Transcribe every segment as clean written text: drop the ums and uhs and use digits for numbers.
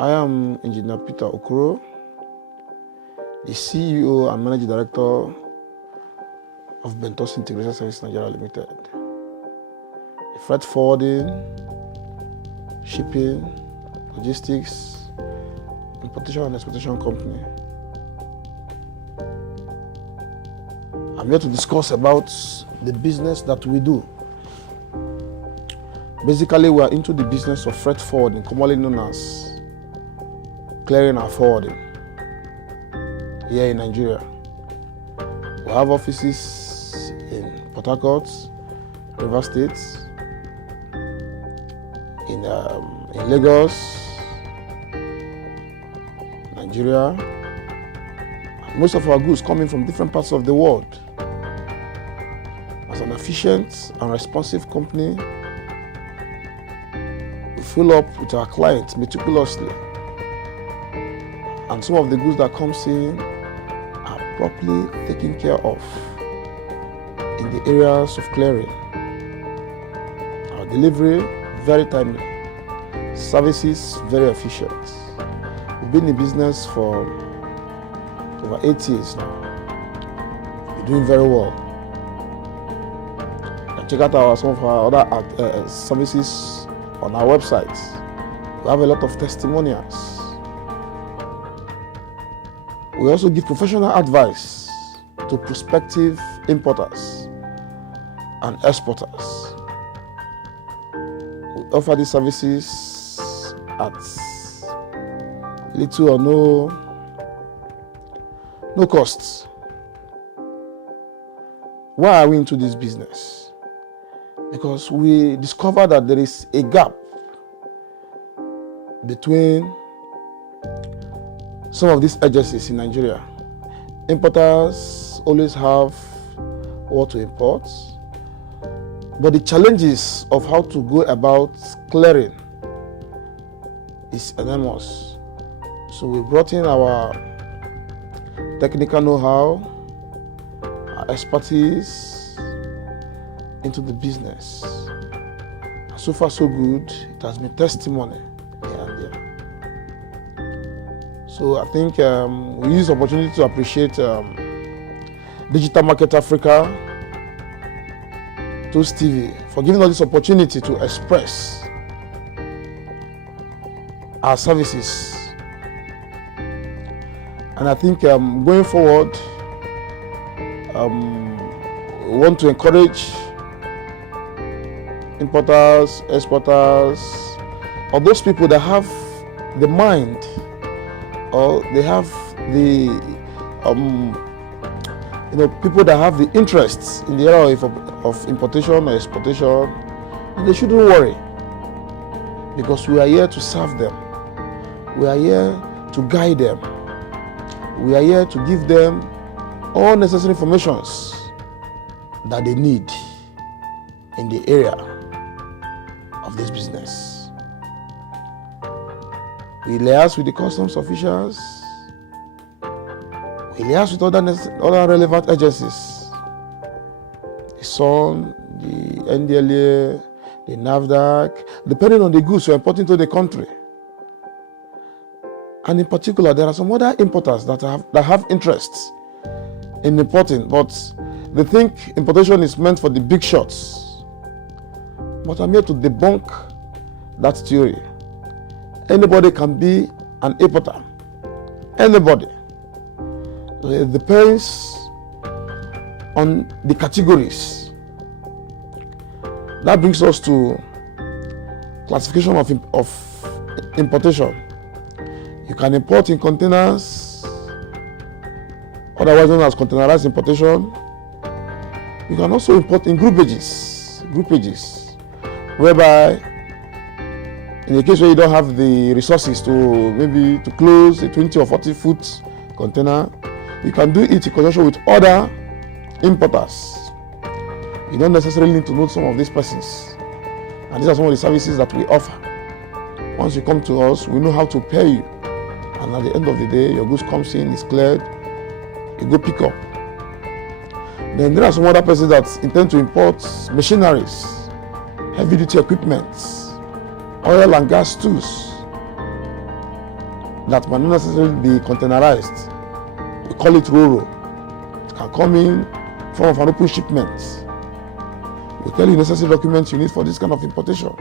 I am Engineer Peter Okoro, the CEO and Managing Director of Bentos Integrated Services Nigeria Limited, a freight forwarding, shipping, logistics, importation and exportation company. I'm here to discuss about the business that we do. Basically, we are into the business of freight forwarding, commonly known as clearing and forwarding here in Nigeria. We have offices in Port Harcourt, River State, in Lagos, Nigeria. And most of our goods coming from different parts of the world. As an efficient and responsive company, we follow up with our clients meticulously. And some of the goods that comes in are properly taken care of in the areas of clearing. Our delivery, very timely. Services, very efficient. We've been in business for over 8 years now. We're doing very well. You can check out some of our other services on our website. We have a lot of testimonials. We also give professional advice to prospective importers and exporters. We offer these services at little or no cost. Why are we into this business? Because we discovered that there is a gap between some of these agencies in Nigeria. Importers always have what to import, but the challenges of how to go about clearing is enormous. So we brought in our technical know-how, our expertise into the business. So far so good, it has been testimony here and there. So I think we use the opportunity to appreciate Digital Market Africa, Toast TV, for giving us this opportunity to express our services. And I think going forward, we want to encourage importers, exporters, or those people that have the mind or they have the people that have the interests in the area of importation or exportation, and they shouldn't worry, because we are here to serve them. We are here to guide them. We are here to give them all necessary information that they need in the area of this business. We liaise with the customs officials. We liaise with other relevant agencies. The SON, the NDLA, the NAFDAC, depending on the goods we're importing to the country. And in particular, there are some other importers that have interests in importing, but they think importation is meant for the big shots. But I'm here to debunk that theory. Anybody can be an importer. Anybody. It depends on the categories. That brings us to classification of importation. You can import in containers, otherwise known as containerized importation. You can also import in groupages, whereby in the case where you don't have the resources to close a 20 or 40 foot container, you can do it in conjunction with other importers. You don't necessarily need to know some of these persons. And these are some of the services that we offer. Once you come to us, we know how to pay you. And at the end of the day, your goods comes in, is cleared, you go pick up. Then there are some other persons that intend to import machineries, heavy duty equipment, oil and gas tools. that might not necessarily be containerized. We call it RoRo. It can come in form of an open shipment. We tell you necessary documents you need for this kind of importation.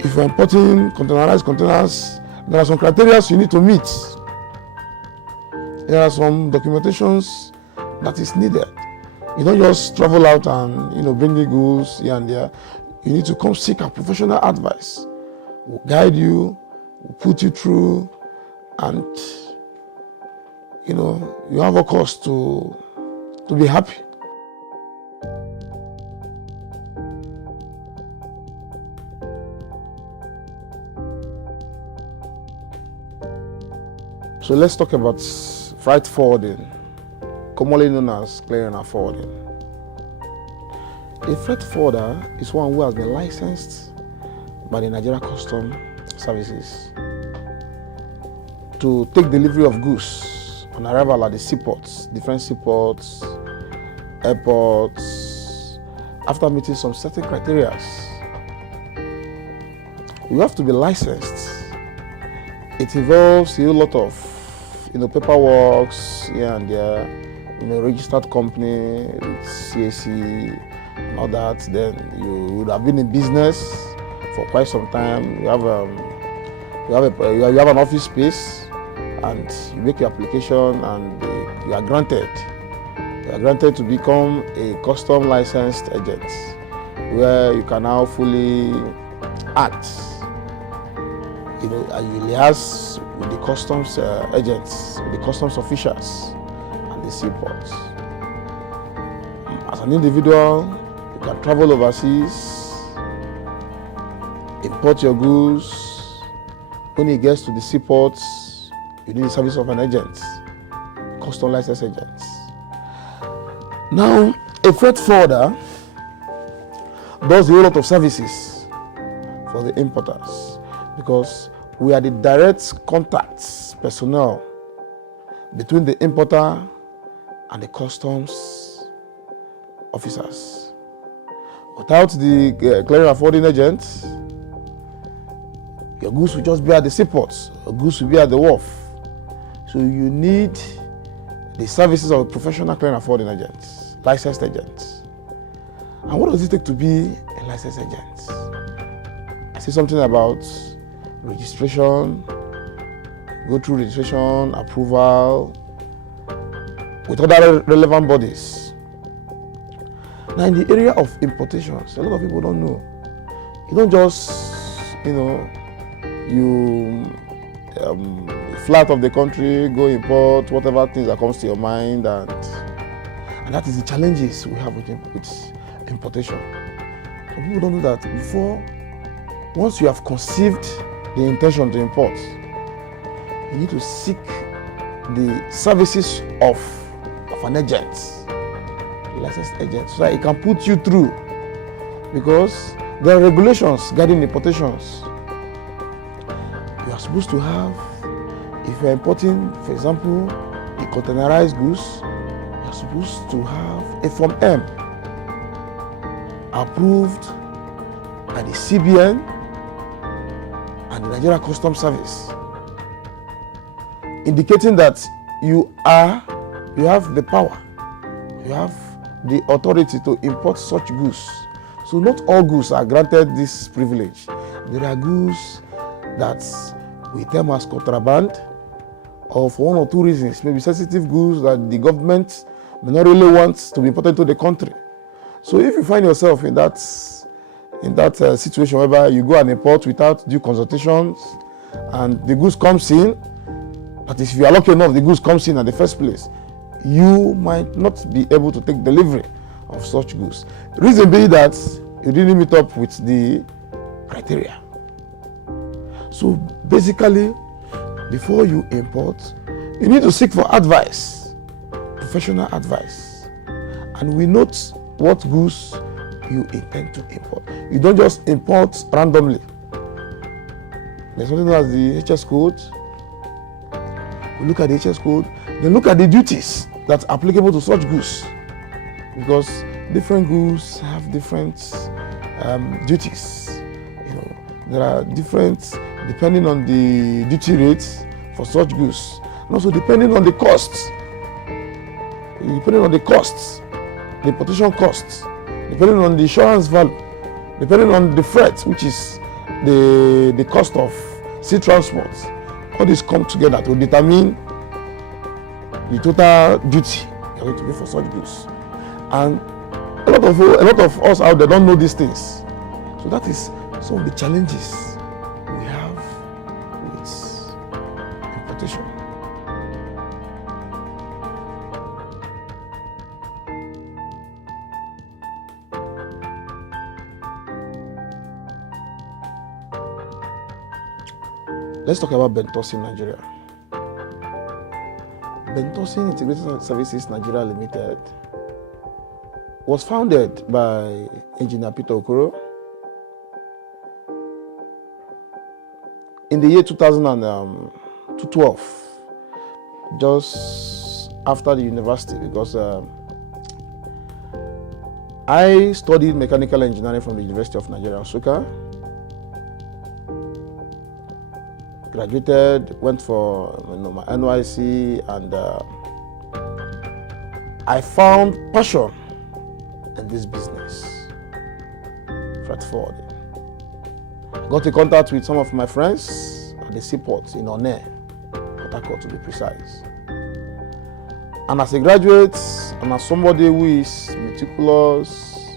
If you're importing containerized containers, there are some criteria you need to meet. There are some documentations that is needed. You don't just travel out and bring the goods here and there. You need to come seek a professional advice. We'll guide you, we'll put you through, and you have a cause to be happy. So let's talk about freight forwarding, commonly known as clearing and forwarding. A freight forwarder is one who has been licensed by the Nigeria Customs Services to take delivery of goods on arrival at the seaports, different seaports, airports, after meeting some certain criteria. You have to be licensed. It involves a lot of paperwork here and there, registered company with CAC and all that. Then you would have been in business for quite some time. You have an office space, and you make your application, and you are granted. You are granted to become a custom licensed agent, where you can now fully act. You liaise with the customs agents, with the customs officials and the seaports. As an individual, you can travel overseas, import your goods. When it gets to the seaports, you need the service of an agent, custom licensed agent. Now, a freight forwarder does a whole lot of services for the importers, because we are the direct contacts personnel between the importer and the customs officers. Without the clearing and forwarding agent, your goods will just be at the seaports, your goods will be at the wharf. So you need the services of a professional clearing and forwarding agent, licensed agent. And what does it take to be a licensed agent? I say something about registration, go through registration, approval, with other relevant bodies. Now, in the area of importations, a lot of people don't know. You don't just, you fly out of the country, go import whatever things that comes to your mind, and that is the challenges we have with importation. Some people don't know that once you have conceived the intention to import, you need to seek the services of an agent, a licensed agent, so that it can put you through, because there are regulations guiding importations. You are supposed to have, if you are importing, for example, a containerized goods, you are supposed to have a Form M approved by the CBN and the Nigeria Customs Service, indicating that you have the power, you have the authority to import such goods. So not all goods are granted this privilege. There are goods that we term as contraband, or for one or two reasons, maybe sensitive goods that the government may not really want to be imported to the country. So if you find yourself in that situation whereby you go and import without due consultations, and the goods comes in, that is, if you are lucky enough, the goods comes in at the first place, you might not be able to take delivery of such goods. Reason being that you didn't meet up with the criteria. So basically, before you import, you need to seek for advice, professional advice, and we note what goods you intend to import. You don't just import randomly. There's something known as the HS code. We look at the HS code, then look at the duties that's applicable to such goods, because different goods have different duties. There are different depending on the duty rates for such goods, and also depending on the costs, the importation costs, depending on the insurance value, depending on the freight, which is the cost of sea transport. All this come together to determine the total duty you're going to pay for such goods. And a lot of us out there don't know these things. So that is some of the challenges we have with importation. Let's talk about Bentosin Nigeria. Bentosin Integrated Services Nigeria Limited was founded by Engineer Peter Okoro in the year 2012, just after the university, because I studied mechanical engineering from the University of Nigeria, Nsukka. Graduated, went for my NYC, and I found passion in this business, freight forwarding. Got in contact with some of my friends at the seaport in Engr, Port Harcourt to be precise. And as a graduate, and as somebody who is meticulous,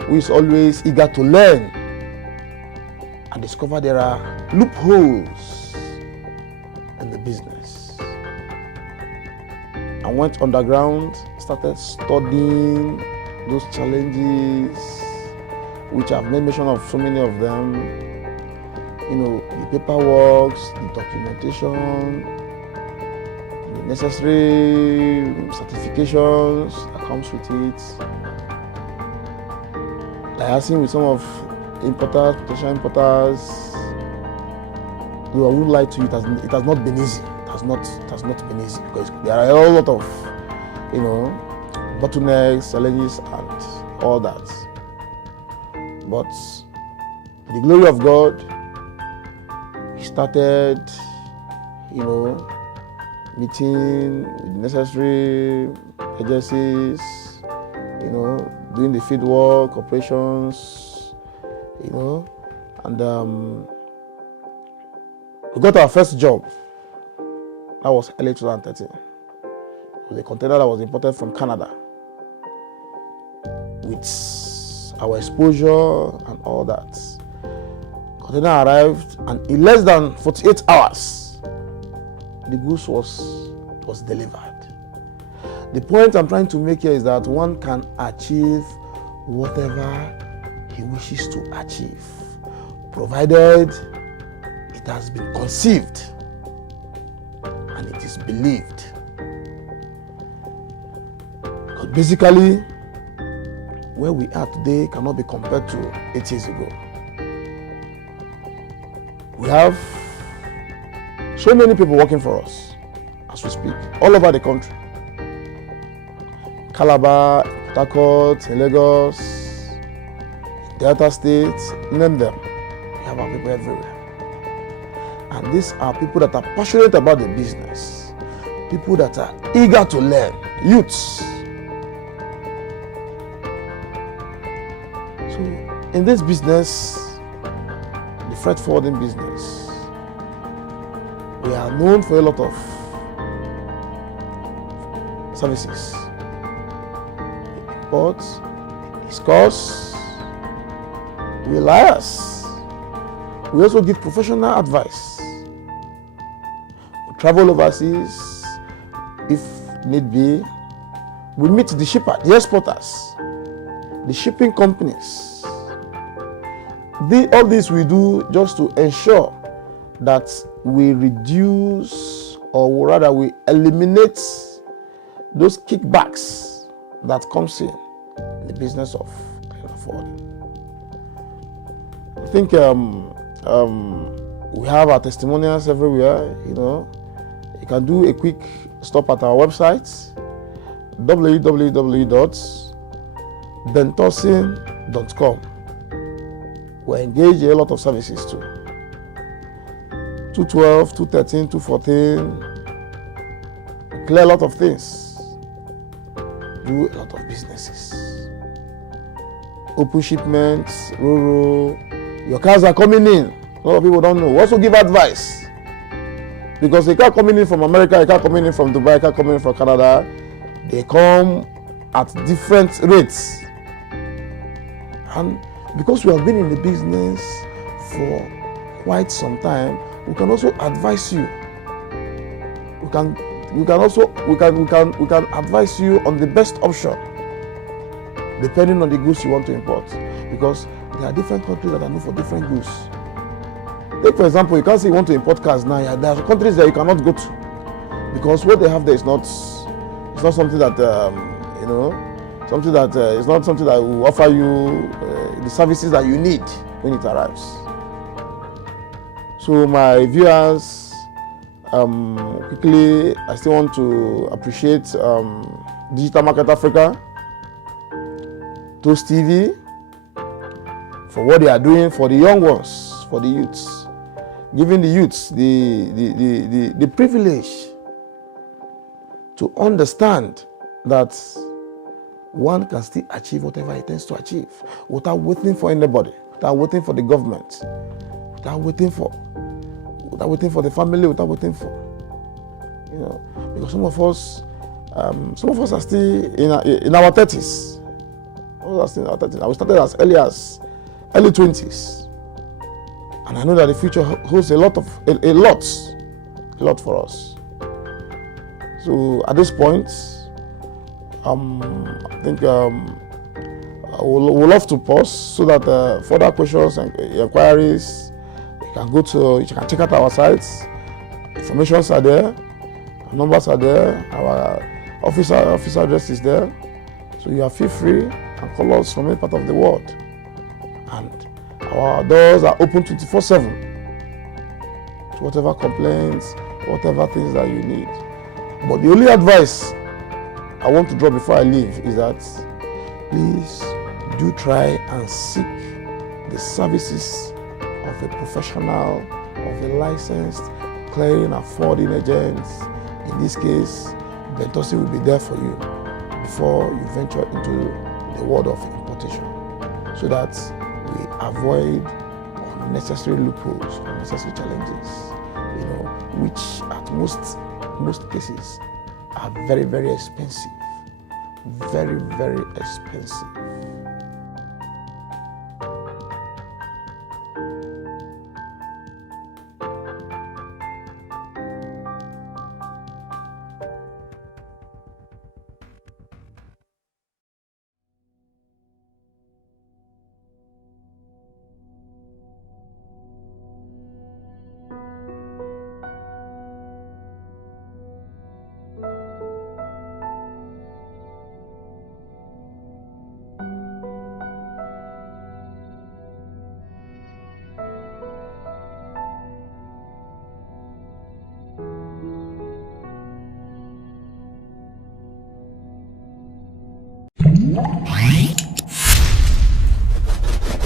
who is always eager to learn, I discovered there are loopholes in the business. I went underground, started studying those challenges, which I've made mention of so many of them. You know, the paperwork, the documentation, the necessary certifications that comes with it. Liaising with some of importers, potential importers. Though I wouldn't lie to you, it has not been easy. It has not been easy, because there are a lot of, bottlenecks, challenges, and all that. But to the glory of God, we started, meeting with the necessary agencies, doing the field work, operations, and we got our first job. That was early 2013. It was a container that was imported from Canada. With our exposure and all that, container arrived, and in less than 48 hours, the goods was delivered. The point I'm trying to make here is that one can achieve whatever he wishes to achieve, provided it has been conceived and it is believed. Because basically, where we are today cannot be compared to 8 years ago. We have so many people working for us as we speak, all over the country. Calabar, Port Harcourt, Lagos, Delta State, name them. We have our people everywhere. And these are people that are passionate about the business, people that are eager to learn, youths. So in this business, the freight forwarding business, we are known for a lot of services. We import, we discuss, we liaise. We also give professional advice. We travel overseas if need be. We meet the shipper, the exporters, the shipping companies. All this we do just to ensure that we reduce, or rather we eliminate those kickbacks that comes in the business of forwarding. I think we have our testimonials everywhere. You can do a quick stop at our website, www.bentosin.com. We engage in a lot of services too. 212, 213, 214. Clear a lot of things. Do a lot of businesses. Open shipments, rural. Your cars are coming in. A lot of people don't know. Also give advice. Because a car coming in from America, a car coming in from Dubai, a car coming in from Canada, they come at different rates. And because we have been in the business for quite some time, we can also advise you. We can advise you on the best option, depending on the goods you want to import. Because there are different countries that are known for different goods. Take for example, you can't say you want to import cars now. There are countries that you cannot go to because what they have there is not something that it's not something that will offer you the services that you need when it arrives. So my viewers, quickly, I still want to appreciate Digital Market Africa, Toast TV, for what they are doing for the young ones, for the youths, giving the youths the privilege to understand that one can still achieve whatever he intends to achieve without waiting for anybody, without waiting for the government, without waiting for the family, without waiting for, because some of us are still in our 30s. Some of us are still in our 30s. And we started as early as early 20s. And I know that the future holds a lot for us. So at this point, I think we'll love to pause so that further questions and inquiries, you can check out our sites. Informations are there, our numbers are there, our office address is there. So you are feel free and call us from any part of the world. And our doors are open 24/7 to whatever complaints, whatever things that you need. But the only advice I want to draw before I leave is that please do try and seek the services of a professional, of a licensed clearing and forwarding agent. In this case, Bentosi will be there for you before you venture into the world of importation, so that we avoid unnecessary loopholes, unnecessary challenges, which at most cases are very, very expensive. Very, very expensive.